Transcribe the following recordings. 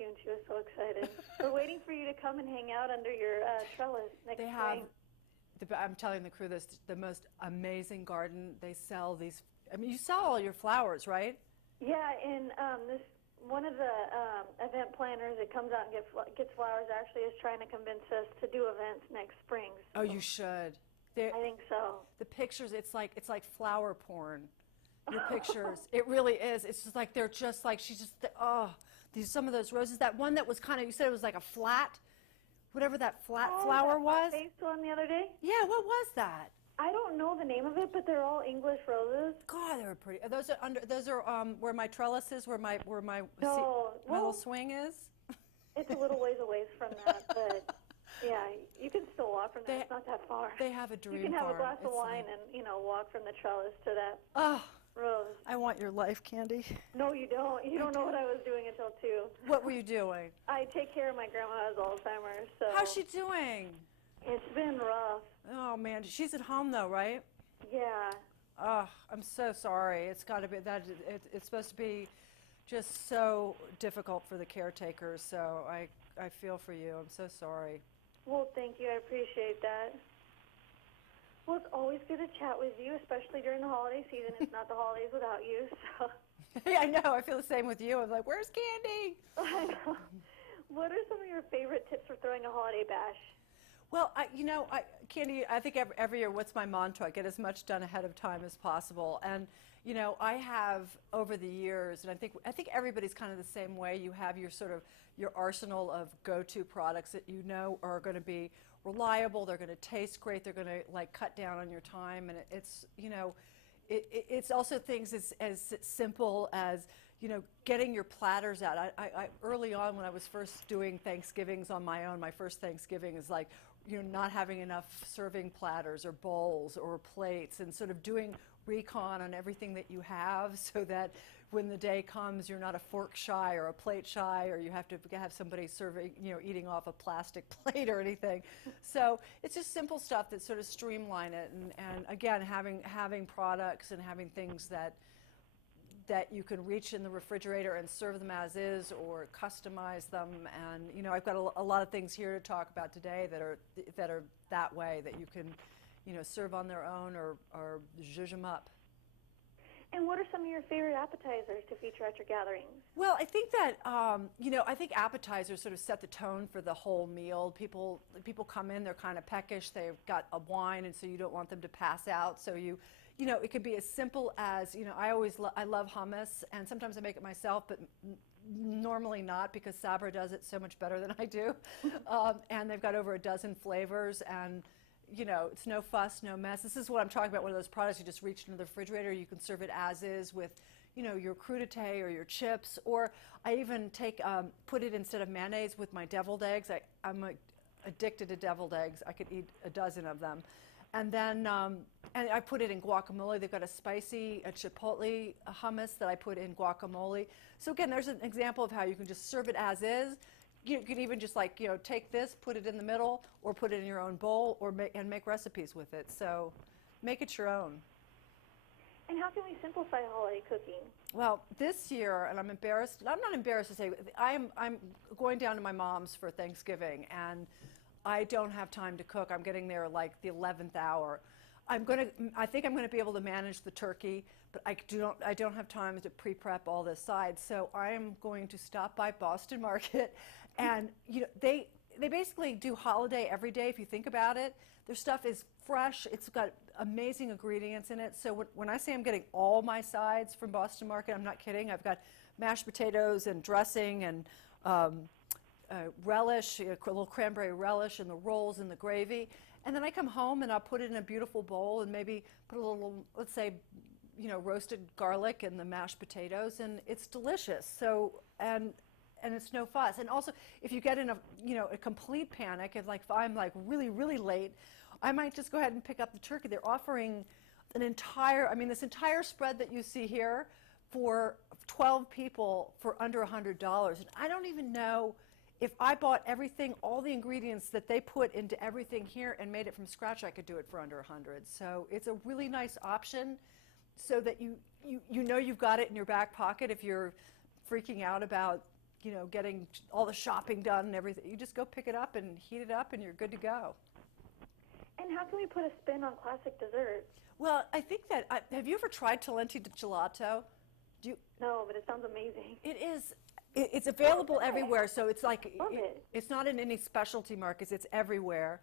you, and she was so excited. We're waiting for you to come and hang out under your trellis next They spring. have, I'm telling the crew this, the most amazing garden. They sell these, I mean, you sell all your flowers, right? Yeah, and this one of the event planners that comes out and gets flowers actually is trying to convince us to do events next spring. So Oh, you should. I think so. The pictures, it's like flower porn. Your pictures, it really is. It's just like they're just like she's just some of those roses. That one that was kind of, you said it was like a flat, whatever that flat flower was. That one the other day. Yeah, what was that? I don't know the name of it, but they're all English roses. God, they were pretty. Those are under. Those are where my trellis is, where my my little swing is. It's a little ways away from that, but. Yeah, you can still walk from there. It's not that far. They have a dream You can have farm. a glass of wine and, walk from the trellis to that rose. I want your life, Candy. No, you don't. You don't know what I was doing until 2. What were you doing? I take care of my grandma who has Alzheimer's. So How's she doing? It's been rough. Oh, man. She's at home, though, right? Yeah. Oh, I'm so sorry. It's got to be that. It's supposed to be just so difficult for the caretakers. So I feel for you. I'm so sorry. Well, thank you. I appreciate that. Well, it's always good to chat with you, especially during the holiday season. It's not the holidays without you. So. Yeah, I know. I feel the same with you. I'm like, where's Candy? I know. What are some of your favorite tips for throwing a holiday bash? Well, Candy, I think every year, what's my mantra? I get as much done ahead of time as possible. And, I have over the years, and I think everybody's kind of the same way. You have your sort of your arsenal of go-to products that are going to be reliable. They're going to taste great. They're going to cut down on your time. And it's also things as simple as getting your platters out. I early on when I was first doing Thanksgivings on my own, my first Thanksgiving is not having enough serving platters or bowls or plates, and sort of doing recon on everything that you have so that when the day comes you're not a fork shy or a plate shy, or you have to have somebody serving, eating off a plastic plate or anything. So it's just simple stuff that sort of streamline it, and again, having products and having things that you can reach in the refrigerator and serve them as is, or customize them. And I've got a lot of things here to talk about today that are that way, that you can serve on their own or zhuzh them up. And what are some of your favorite appetizers to feature at your gatherings? Well, I think that I think appetizers sort of set the tone for the whole meal. People come in, they're kind of peckish. They've got a wine, and so you don't want them to pass out. So it could be as simple as I love hummus, and sometimes I make it myself, but normally not, because Sabra does it so much better than I do. And they've got over a dozen flavors, and it's no fuss, no mess. This is what I'm talking about, one of those products you just reach into the refrigerator. You can serve it as is with, your crudité or your chips. Or I even put it instead of mayonnaise with my deviled eggs. I'm addicted to deviled eggs. I could eat a dozen of them. And then and I put it in guacamole. They've got a chipotle hummus that I put in guacamole. So again, there's an example of how you can just serve it as is. You can even just take this, put it in the middle, or put it in your own bowl, or make recipes with it. So make it your own. And how can we simplify holiday cooking? Well, this year, and I'm not embarrassed to say, I'm going down to my mom's for Thanksgiving, and I don't have time to cook. I'm getting there the 11th hour. I think I'm going to be able to manage the turkey, but I don't have time to pre-prep all this sides. So I am going to stop by Boston Market, and they basically do holiday every day if you think about it. Their stuff is fresh. It's got amazing ingredients in it. So when I say I'm getting all my sides from Boston Market, I'm not kidding. I've got mashed potatoes and dressing and relish, a little cranberry relish, and the rolls and the gravy. And then I come home and I'll put it in a beautiful bowl and maybe put a little, let's say, roasted garlic and the mashed potatoes, and it's delicious. So, and it's no fuss. And also, if you get in a complete panic, if I'm really, really late, I might just go ahead and pick up the turkey. They're offering this entire spread that you see here for 12 people for under $100. And I don't even know if I bought everything, all the ingredients that they put into everything here and made it from scratch, I could do it for under $100. So it's a really nice option, so that you've got it in your back pocket if you're freaking out about you know, getting all the shopping done and everything. You just go pick it up and heat it up, and you're good to go. And how can we put a spin on classic desserts? Well, I think that, have you ever tried Talenti di Gelato? No, but it sounds amazing. It is. It's available everywhere, so it's like, Love it. it's not in any specialty markets, it's everywhere.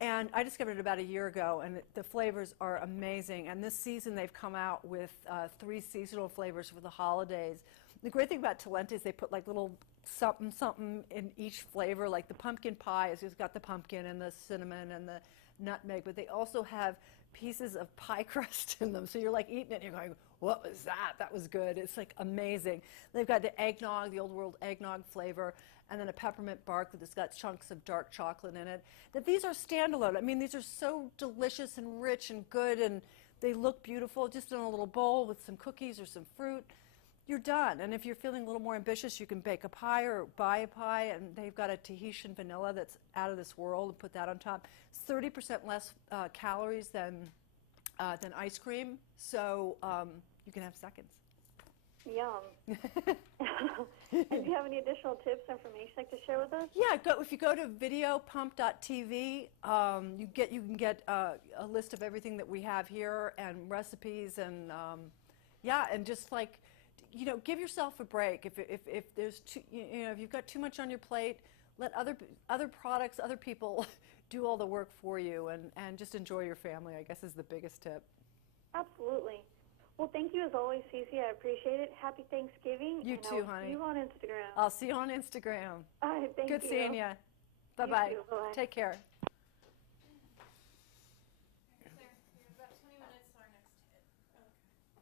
And I discovered it about a year ago, and the flavors are amazing. And this season they've come out with 3 seasonal flavors for the holidays. The great thing about Talenti is they put like little something something in each flavor, like the pumpkin pie has just got the pumpkin and the cinnamon and the nutmeg, but they also have pieces of pie crust in them. So you're like eating it and you're going, what was that? That was good. It's like amazing. They've got the eggnog, the old world eggnog flavor, and then a peppermint bark that's got chunks of dark chocolate in it. That these are standalone. I mean, these are so delicious and rich and good, and they look beautiful just in a little bowl with some cookies or some fruit. You're done. And if you're feeling a little more ambitious, you can bake a pie or buy a pie, and they've got a Tahitian vanilla that's out of this world, and put that on top. It's 30% less calories than ice cream, so you can have seconds. Yum. And do you have any additional tips, information you'd like to share with us? Yeah, if you go to videopump.tv, you can get a list of everything that we have here and recipes, and yeah, and just like, you know, give yourself a break. If there's if you've got too much on your plate, let other products, other people do all the work for you, and just enjoy your family, I guess, is the biggest tip. Absolutely. Well, thank you as always, Ceci. I appreciate it. Happy Thanksgiving. You too, honey. See you on Instagram. I'll see you on Instagram. All right, thank you. Good seeing you. Bye-bye. You too. Bye-bye. Take care.